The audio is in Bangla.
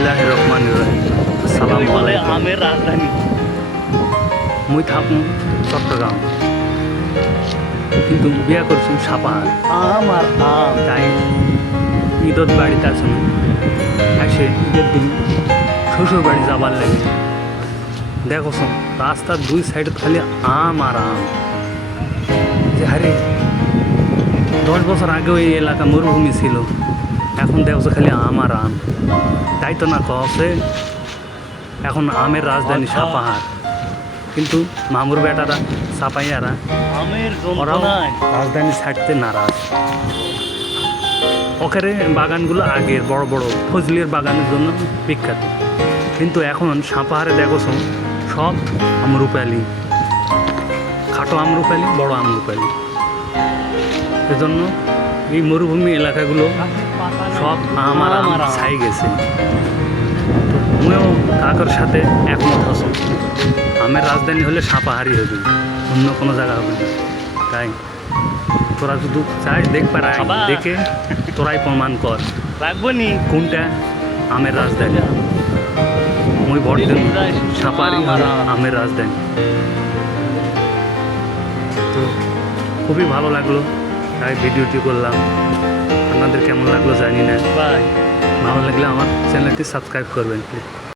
বিসমিল্লাহির রহমানির রহিম। আসসালামু আলাইকুম। আমের রাজধানী মুই থাকুন চট্টগ্রাম, কিন্তু বিয়া করছি সাপাহার। আম আর আম। তাই ঈদত বাড়িতে আসুন, এসে ঈদের দিন শ্বশুর বাড়ি যাবার লাগে। দেখো রাস্তার দুই সাইডে খালি আম আর আম। যে হারে 10 বছর আগেও এই এলাকা মরুভূমি ছিল, এখন দেখছো খালি আম আর আম। তাই তো না কছে এখন আমের রাজধানী সাপাহার। কিন্তু মামুর বেটারা সাপাইয়ারা আমের ওরাও যন্ত্রণায় রাজধানী ছাড়তে নারাজ। ওখানে বাগানগুলো আগের বড় বড় ফজলির বাগানের জন্য বিখ্যাত, কিন্তু এখন সাপাহারে দেখো সব আমরুপালি, খাটো আমরুপালি, বড় আমরুপালি। এজন্য এই মরুভূমি এলাকাগুলো সব আম আর আম ছাই গেছে। তুমিও কাকার সাথে একমত আছো, আমের রাজধানী হলে সাপাহারই হবে, অন্য কোনো জায়গা হবে না। তাই তোরা শুধু চাই দেখবার দেখে তোরাই প্রমাণ কর রাখবো নি কোনটা আমের রাজধানী। মুই ভোট দেব সাপাহারই আমের রাজধানী। তো খুবই ভালো লাগলো, তাই ভিডিওটি করলাম। আপনাদের কেমন লাগলো জানি না, ভাই। ভালো লাগলে আমার চ্যানেলটি সাবস্ক্রাইব করবেন প্লিজ।